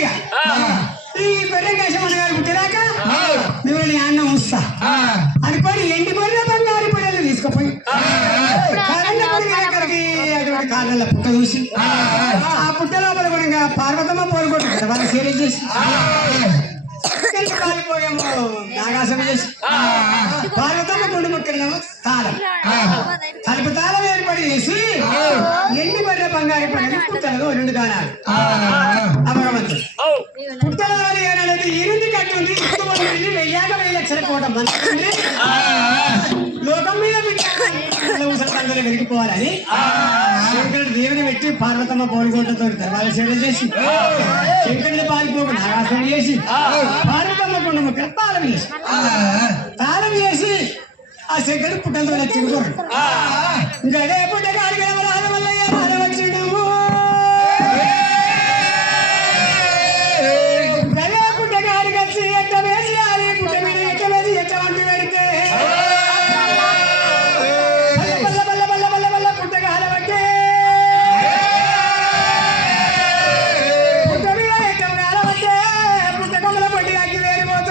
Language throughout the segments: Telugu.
ఈ గొర్రె అన్నగారు పుట్టినాక మిమ్మల్ని అన్నం ఉంచుతా. అనుకోని ఎండి గొర్రె బంగారు పొడలు తీసుకుపోయి. కాళ్ళ పుట్ట చూసి ఆ. పుట్ట లోపల కూడా పార్వతమ్మ పోరుకుంటుంది వాళ్ళ సేవ చేసి. పార్వతమ్మ గుండు ముక్కలేమో తాళం. తలుపు తాళం ఏర్పడి చేసి ఎండి బర్రె బంగారు పడని పుట్టలో రెండు పుట్టగోదావరి అమగవంతుడు పుట్టలో అనేది ఈరుంది కట్టుంది ఇస్తుంది వెయ్యాక వెయ్యి లక్షల కోట లోకం మీద ముసలి వెలిగిపోవాలని శంకరుడు దేవుని పెట్టి పార్వతమ్మ పౌరుగోటతో తర్వాత సేవ చేసి శంకరుని పారిపోకు నాగాసం చేసి పార్వతమ్మ కొండ ముక్కలు తాళం చేసి తాళం చేసి ఆ శంకరుడు పుట్టలతో తిరుగుతాడు ఇంకా అదే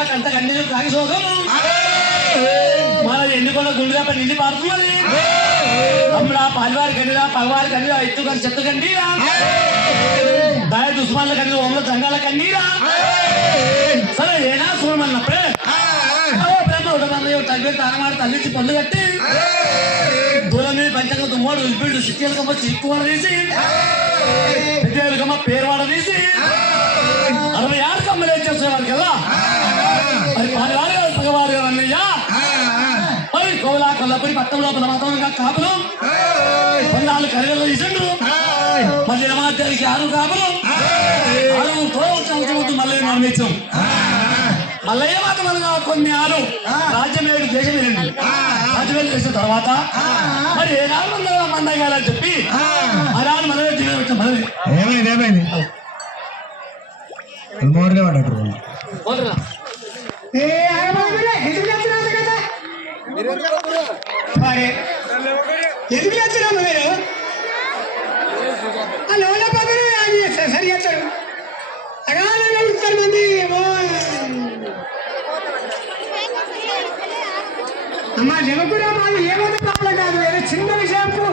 కలకల కంట కన్నీరు తాగి సోకము మన ఎన్నుకొండ గుండెగా నిండి పారుతున్నది. అమ్ముడా పాలివారి కన్నీరా పగవారి కన్నీరా ఎత్తు కానీ చెత్త కన్నీరా. దాయ దుస్మాన్ల కన్నీరు ఓమల సంఘాల కన్నీరా. సరే ఏనా చూడమన్నప్పుడే ప్రేమ? ఉండదన్నయ్య తల్లి తానమాడి తల్లించి పళ్ళు కట్టి. దూరం మీద పంచంగా దుమ్మోడు ఉల్పిడు సిక్కలకమ్మ చిక్కువడ తీసి. పెద్దకమ్మ పేరువాడ తీసి. అరవై ఆరు కమ్మలు వేసేస్తున్నారు కదా కొల్లపూడి పట్టం లోపల మాత్రం కాపులు. కొన్నాళ్ళు కరిగల్లో తీసిండు మళ్ళీ రమాధ్యానికి ఆరు కాపులు. ఆరు తోడు మళ్ళీ నమ్మించాం మల్లయ్య మాత్రం అనగా కొన్ని ఆరు. రాజ్యమేడు దేశం వెళ్ళండి రాజ్యమేడు చేసిన తర్వాత మరి ఏ నాడు మందగా మందగాలని చెప్పి ఆనాడు మనమే దిగి వచ్చాం మనమే. ఏమైంది ఏమైంది? మోడలే పోతున్నా ఏ మరి ఎందుకు చేస్తున్నాము మీరు ఆ లోన పక్కన అది చేస్తారు సరి చేస్తారు అగాధంగా ఉంటారు మంది ఏమో అమ్మా జమకురా మాది ఏమో ప్రాబ్లం కాదు ఏదో చిన్న విషయంకు